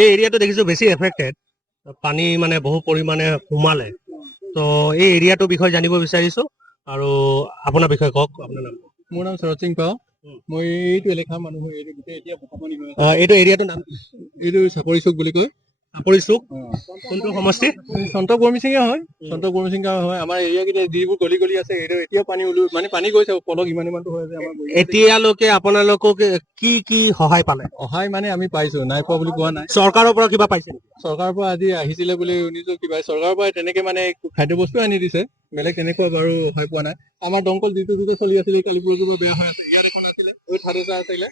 এই এৰিয়াটো দেখিছো বেছি এফেক্টেড, পানী মানে বহু পৰিমাণে সোমালে। তো এই এৰিয়াটোৰ বিষয়ে জানিব বিচাৰিছো আৰু আপোনাৰ বিষয়ে কওক। আপোনাৰ নাম? মোৰ নাম শৰৎ সিং পাও। মই এইটো এলেকাৰ মানুহ হয়। এইটো গোটেই এতিয়া বোকাপানী হৈ আছে। এইটো এৰিয়াটোৰ নাম? এইটো চাপৰি চুক বুলি কয়। চাপৰি চুক কোনটো সমষ্টি? সন্ত কৰ্মী সিঙে হয়। সন্ত কৰ্মী সিং হয়। আমাৰ এৰিয়া কেইটা যিবোৰ গলি গলি আছে এইটো এতিয়া পানী মানে পানী গৈছে পলক ইমান ইমানটো হৈ আছে। আমাৰ এতিয়ালৈকে আপোনালোকক কি কি সহায় পালে? সহায় মানে আমি পাইছো, নাই পোৱা বুলি কোৱা নাই। চৰকাৰৰ পৰা কিবা পাইছে নেকি? চৰকাৰৰ পৰা আজি আহিছিলে বুলি শুনিছো কিবা। চৰকাৰৰ পৰা তেনেকে মানে খাদ্য বস্তু আনি দিছে, বেলেগ তেনেকুৱা বাৰু সহায় পোৱা নাই। আমাৰ দমকল যিটো চলি আছিলে কালি পৰহি বেয়া হৈ আছে। ইয়াত এখন আছিলে, থাদেছা আছিলে,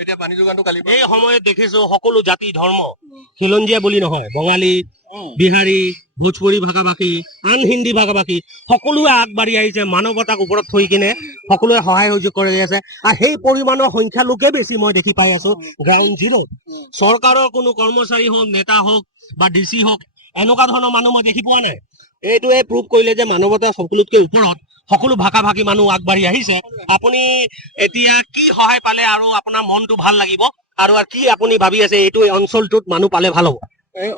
এতিয়া পানী যোগানটো কালি। এই সময়ত দেখিছো সকলো জাতি ধৰ্ম, খিলঞ্জীয়া বুলি নহয়, বঙালী, বিহাৰী, ভোজপুৰী ভাষা ভাষী, আন হিন্দী ভাষা ভাষী সকলোৱে আগবাঢ়ি আহিছে। মানৱতাক ওপৰত থৈ কিনে সকলোৱে সহায় সহযোগ কৰি আছে। আৰু সেই পৰিমাণৰ সংখ্যা লোকে বেছি মই দেখি পাই আছো গ্ৰাউণ্ড জিৰ'। চৰকাৰৰ কোনো কৰ্মচাৰী হওক, নেতা হওক বা ডিচি হওক, এনেকুৱা ধৰণৰ মানুহ মই দেখি পোৱা নাই। এইটোৱে প্ৰুভ কৰিলে যে মানৱতা সকলোতকৈ ওপৰত। সকলো ভাষা ভাষী মানুহ আগবাঢ়ি আহিছে। আপুনি এতিয়া কি সহায় পালে আৰু আপোনাৰ মনটো ভাল লাগিব আৰু কি আপুনি ভাবি আছে এইটো অঞ্চলটোত মানুহ পালে ভাল হ'ব? এই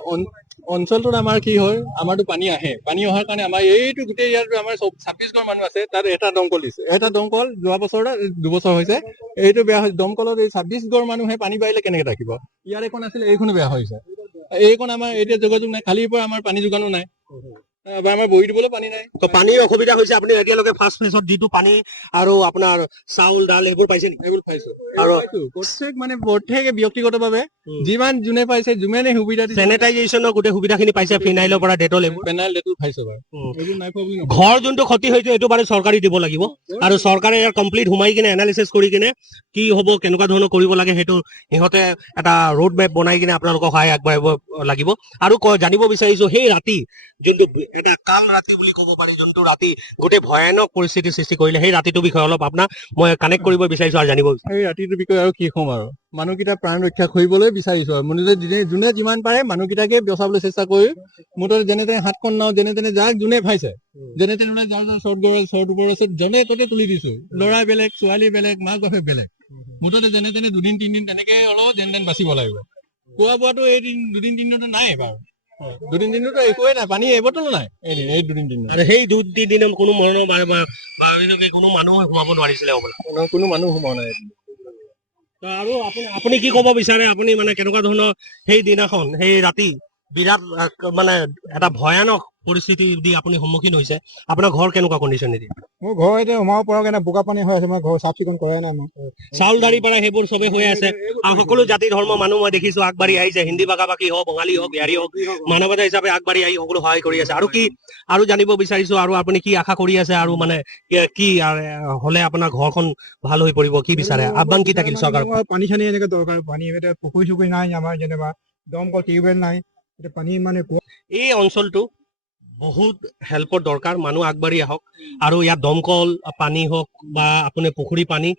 অঞ্চলটোত আমাৰ কি হয়, আমাৰতো পানী আহে। পানী অহাৰ কাৰণে আমাৰ এইটো গোটেই ইয়াত আমাৰ 26 ঘৰ মানুহ আছে। তাত এটা দমকল দিছে। এটা দমকল যোৱা বছৰ 2 বছৰ হৈছে এইটো বেয়া হৈছে। দমকলত এই 26 ঘৰ মানুহে পানী বাঢ়িলে কেনেকে থাকিব? ইয়াৰ এখন আছিলে, এইখনো বেয়া হৈছে। এইখন আমাৰ এতিয়া যোগাযোগ নাই। কালিৰ পৰা আমাৰ পানী যোগানো নাই বা আমাৰ বহি দিবলৈ পানী নাই। তো পানীৰ অসুবিধা হৈছে। আপুনি এতিয়ালৈকে ফাৰ্ষ্ট ফেজত যিটো পানী আৰু আপোনাৰ চাউল দাল এইবোৰ পাইছে নেকি? এইবোৰ পাইছো আৰু প্ৰত্যেকে ব্যক্তিগতভাৱে যিমান যোনে পাইছে, যিমানে সুবিধা দিছে। চেনিটাইজেশ্যনৰ গোটেই সুবিধাখিনি পাইছে, ফিনাইলৰ পৰা ডেটল এইবোৰ। পেনাইল ডেটল পাইছো বাৰু। এইবোৰ নাই পোৱা বুলি নকওঁ। ঘৰ যোনটো ক্ষতি হৈছে এইটো বাৰু চৰকাৰে দিব লাগিব আৰু চৰকাৰে ইয়াৰ কমপ্লিট সোমাই কিনে এনালিচিছ কৰি কিনে কি হ'ব, কেনেকুৱা ধৰণৰ কৰিব লাগে সেইটো সিহঁতে এটা ৰোড মেপ বনাই কিনে আপোনালোকক সহায় আগবাঢ়িব লাগিব। আৰু জানিব বিচাৰিছো সেই ৰাতি যোনটো এটা কাল ৰাতি বুলি ক'ব পাৰি, যোনটো ৰাতি গোটেই ভয়ানক পৰিস্থিতিৰ সৃষ্টি কৰিলে, সেই ৰাতিটোৰ বিষয়ে অলপ আপোনাক মই কানেক্ট কৰিব বিচাৰিছো আৰু জানিব বিচাৰিছো। এই ৰাতিটোৰ বিষয়ে আৰু কি ক'ম আৰু, মানুহকেইটা প্ৰাণ ৰক্ষা কৰিবলৈ বিচাৰিছো আৰু যোনে যিমান পাৰে মানুহকেইটাকে বচাবলৈ চেষ্টা কৰি মুঠতে যেনে তেনে হাতখন নাও, যেনে তেনে যাক যোনে পাইছে, যেনে তেনে যাৰ চৰ্ট ওপৰ আছে যেনে ততে তুলি দিছো। ল'ৰা বেলেগ, ছোৱালী বেলেগ, মাক বাপেক বেলেগ, মুঠতে যেনে তেনে 2-3 দিন তেনেকে অলপ যেনে তেনে বাচিব লাগিব। খোৱা বোৱাটো এই 2-3 দিনতো নাই বাৰু। 2-3 দিনতো একোৱে নাই, পানী এবটলো নাই এই 2-3 দিন। আৰু সেই 2-3 দিনত কোনো মৰণৰ কোনো মানুহ সোমাব নোৱাৰিছিলে হ'বলা। কোনো মানুহ সোমোৱা নাই। আৰু আপুনি কি ক'ব বিচাৰে? আপুনি মানে কেনেকুৱা ধৰণৰ সেই দিনাখন, সেই ৰাতি বিৰাট মানে এটা ভয়ানক পৰিস্থিতি দি আপুনি সন্মুখীন হৈছে। আপোনাৰ ঘৰ কেনেকুৱা কণ্ডিশ্যন এতিয়া? মোৰ ঘৰ এতিয়া সোমাব পৰা কাৰণে বোকা পানী হৈ আছে। মই ঘৰ চাফ চিকুণ কৰাই নাই। চাউল দাৰি পৰা সেইবোৰ চবে হৈ আছে আৰু সকলো জাতি ধৰ্মৰ মানুহ মই দেখিছো আগবাঢ়ি আহিছে। হিন্দী ভাষা ভাষী হওক, বঙালী হওক, বিহাৰী হওক, মানৱতা হিচাপে আগবাঢ়ি আহি সকলো সহায় কৰি আছে। আৰু কি আৰু জানিব বিচাৰিছো, আৰু আপুনি কি আশা কৰি আছে আৰু মানে কি হলে আপোনাৰ ঘৰখন ভাল হৈ পৰিব, কি বিচাৰে? আহ্বান কি থাকিল চৰকাৰ? পানী চানী এনেকে দৰকাৰ। পানী এতিয়া পুখুৰী চুখুৰী নাই আমাৰ, যেনিবা দমকল টিউবৱেল নাই। এতিয়া পানী মানে এই অঞ্চলটো বহুত হেল্পৰ দৰকাৰ, মানুহ আগবাঢ়ি আহক। আৰু ইয়াত দমকল পানী হওক বা আপুনি পুখুৰী পানী,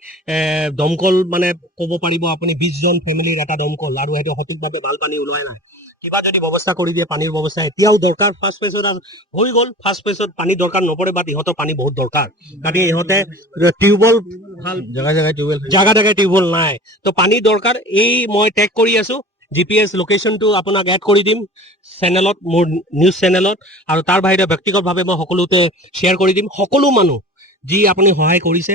দমকল মানে ক'ব পাৰিব আপুনি 20 জন ফেমিলিৰ এটা দমকল, আৰু সেইটো সঠিকভাৱে ভাল পানী ওলোৱাই নাই। কিবা যদি ব্যৱস্থা কৰি দিয়ে, পানীৰ ব্যৱস্থা এতিয়াও দৰকাৰ। ফাৰ্ষ্ট ফেজত হৈ গ'ল, ফাৰ্ষ্ট ফেজত পানী দৰকাৰ নপৰে, বাট ইহঁতৰ পানী বহুত দৰকাৰ। কাৰণ ইহঁতে টিউবৱেল ভাল জাগাই টিউবৱেল নাই, তো পানী দৰকাৰ। এই মই টেগ কৰি আছো, GPS লোকেশ্যনটো আপোনাক এড কৰি দিম চেনেলত, মোৰ নিউজ চেনেলত। আৰু তাৰ বাহিৰে ব্যক্তিগতভাৱে মই সকলোতে শ্বেয়াৰ কৰি দিম। সকলো মানুহ যি আপুনি সহায় কৰিছে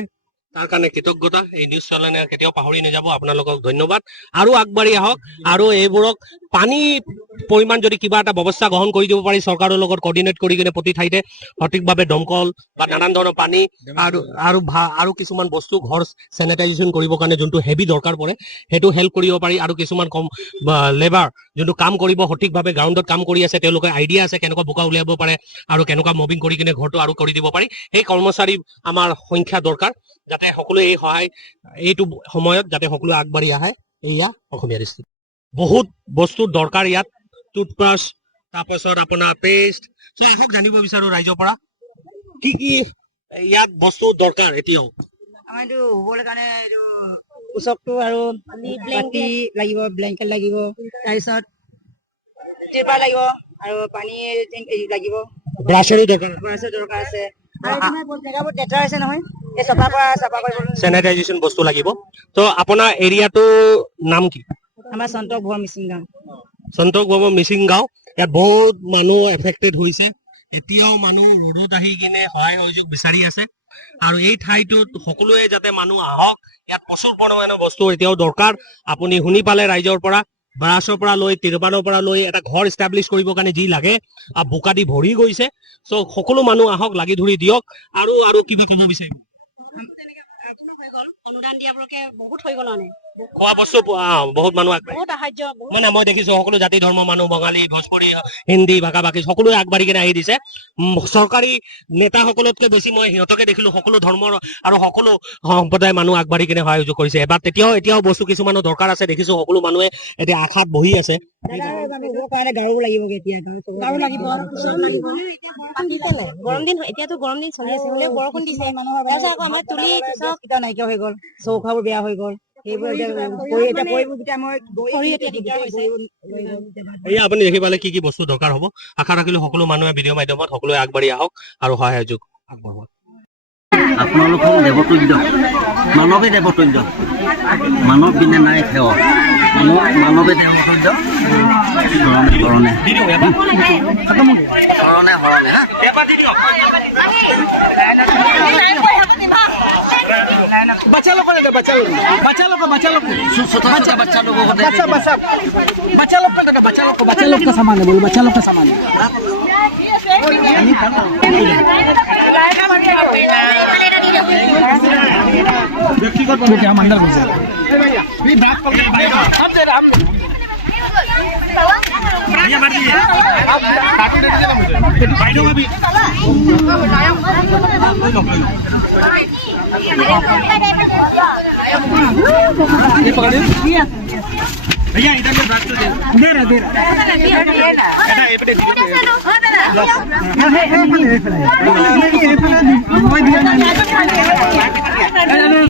তাৰ কাৰণে কৃতজ্ঞতা। এই নিউজ চেনেলে কেতিয়াও পাহৰি নাযাব। আপোনালোকক ধন্যবাদ। আৰু আগবাঢ়ি আহক আৰু এইবোৰক পানী পৰিমাণ যদি কিবা এটা ব্যৱস্থা গ্ৰহণ কৰি দিব পাৰি চৰকাৰৰ লগত কৰ্ডিনেট কৰি কিনে প্ৰতি ঠাইতে সঠিকভাৱে দমকল বা নানান ধৰণৰ পানী আৰু কিছুমান বস্তু ঘৰ চেনিটাইজেশ্যন কৰিবৰ কাৰণে যোনটো হেভি দৰকাৰ পৰে সেইটো হেল্প কৰিব পাৰি। আৰু কিছুমান কম লেবাৰ যোনটো কাম কৰিব সঠিকভাৱে গ্ৰাউণ্ডত কাম কৰি আছে, তেওঁলোকৰ আইডিয়া আছে কেনেকুৱা বোকা উলিয়াব পাৰে আৰু কেনেকুৱা মবিং কৰি কিনে ঘৰটো আৰু কৰি দিব পাৰি। সেই কৰ্মচাৰী আমাৰ সংখ্যা দৰকাৰ, যাতে সকলোৱে এই সহায় এইটো সময়ত যাতে সকলোৱে আগবাঢ়ি আহে। এয়া অসমীয়া দৃষ্টিত বহুত বস্তুৰ দৰকাৰ ইয়াত, টুথব্ৰাছ, তাৰপাছত আপোনাৰ পেষ্ট। আহক জানিব বিচাৰো ৰাইজৰ পৰা কি কি ইয়াত বস্তু দৰকাৰ। এতিয়াও আমাৰ এইটো শুবলৈ কাৰণে এইটো পোচাকটো আৰু বাতি লাগিব, ব্লেংকেট লাগিব, তাৰপিছত টিৰপাল লাগিব আৰু পানী লাগিব, ব্ৰাছৰো দৰকাৰ, দৰকাৰ আছে। জেগাবোৰ লেতেৰা হৈছে নহয়, এই চাফা কৰিব। চেনিটাইজেশ্যন বস্তু লাগিব। তো আপোনাৰ এৰিয়াটোৰ নাম কি? আমাৰ চন্দ্ৰ ভুৱা মিচিং গাঁও। সন্তোষ বাবা মিচিং গাঁও ইয়াত বহুত মানুহ এফেক্টেড হৈছে এতিয়াও মানুহ ৰ'দত আহি কিনে সহায় সহযোগ বিচাৰি আছে আৰু এই ঠাইটোত সকলোৱে যাতে মানুহ আহক ইয়াত প্ৰচুৰ পৰিমাণৰ বস্তু এতিয়াও দৰকাৰ আপুনি শুনি পালে ৰাইজৰ পৰা ব্ৰাছৰ পৰা লৈ তিৰপানৰ পৰা লৈ এটা ঘৰ ইষ্টাব্লিছ কৰিবৰ কাৰণে যি লাগে বোকা দি ভৰি গৈছে চ' সকলো মানুহ আহক লাগি ধৰি দিয়ক আৰু কিবা ক'ব বিচাৰিব অনুদান দিয়াবোৰকে বহুত হৈ গ'ল মানে খোৱা বস্তু বহুত মানুহ আগবাঢ়ি বহুত সাহায্য বহুত মানে মই দেখিছো সকলো জাতি ধৰ্ম মানুহ বঙালী ভোজপুৰী হিন্দী ভাষা ভাষী সকলোৱে আগবাঢ়ি কিনে আহি দিছে চৰকাৰী নেতাসকলতকৈ বেছি মই সিহঁতকে দেখিলো সকলো ধৰ্মৰ আৰু সকলো সম্প্ৰদায়ৰ মানুহ আগবাঢ়ি কিনে সহায় সহযোগ কৰিছে এবাৰ এতিয়াও বস্তু কিছুমানৰ দৰকাৰ আছে দেখিছো সকলো মানুহে এতিয়া আশাত বহি আছে কাৰণে গাৰু লাগিব এতিয়া গাৰু লাগিব গৰম দিন এতিয়াতো গৰম দিন চলি আছে হ'লেও বৰষুণ দিছে তাৰপিছত আকৌ আমাৰ তুলি চব নাইকিয়া হৈ গ'ল চৌকাবোৰ বেয়া হৈ গ'ল সেইবোৰ এয়া আপুনি দেখি পালে কি বস্তু দৰকাৰ হ'ব আশা ৰাখিলো সকলো মানুহে ভিডিঅ' মাধ্যমত সকলোৱে আগবাঢ়ি আহক আৰু সহায় সহযোগ আগবঢ়াওক আপোনালোক হ'ল দেৱতুল্য মানৱে দেৱতুল্য মানৱ বিনে নাই সেৱ মানৱে দেৱতুল্য শৰণে শৰণে হা बच्चा लोग को दे बच्चा लोग बच्चा लोग को बच्चा लोग का सामान है बोलो बच्चा लोग का सामान है व्यक्तिगत लोग क्या मंडल घुसे अब दे रहा भैया बैठ जाइए आप कार्टून दे दीजिए ना मुझे बैठो अभी ये पकड़िए भैया इधर से ब्रश दे दे रहा बेटा ये पे दे